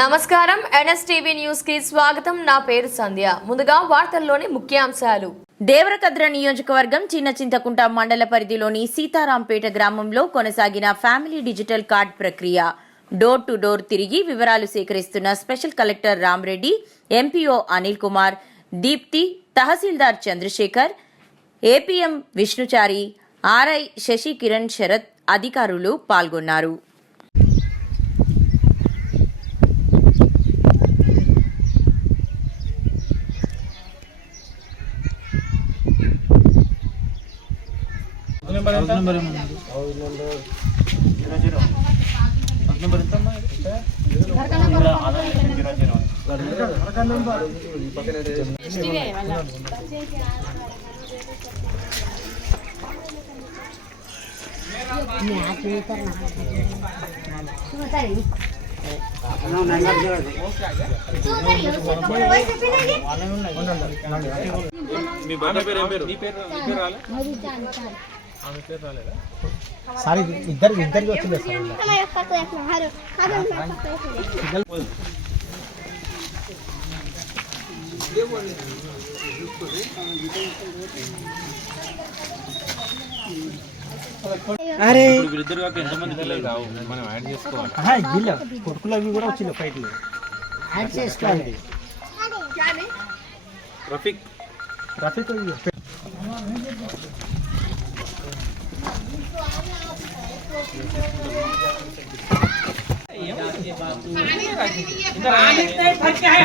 నమస్కారం. ఎన్ఎస్టీవీ న్యూస్కి స్వాగతం. నా పేరు సంధ్య. ముందుగా వార్తల్లోని ముఖ్యాంశాలు. దేవరకద్ర నియోజకవర్గం చిన్న చింతకుంట మండల పరిధిలోని సీతారాంపేట గ్రామంలో కొనసాగిన ఫ్యామిలీ డిజిటల్ కార్డ్ ప్రక్రియ. డోర్ టు డోర్ తిరిగి వివరాలు సేకరిస్తున్న special collector Ramreddy MPO Anil Kumar Deepti tahsildar Chandrasekhar APM Vishnuchari RI Sashi Kiran Sarath అధికారులు పాల్గొన్నారు. నెంబర్ ఎంత నెంబర్ ఏముంది? జీరో జీరో హౌస్ ఎంత మీ బాబా పేరు ఏం పేరు? మీ పేరు మీ పేరు రాలే సార్ ఇది ఇద్దరు ఇద్దరికి వచ్చింది. అరే. చేసుకోవాలి కొడుకులు అవి కూడా వచ్చింది ఫైట్లు. యాడ్ చేసుకోండి. రఫీక్ రఫీక్ इधर आने नहीं फट के आए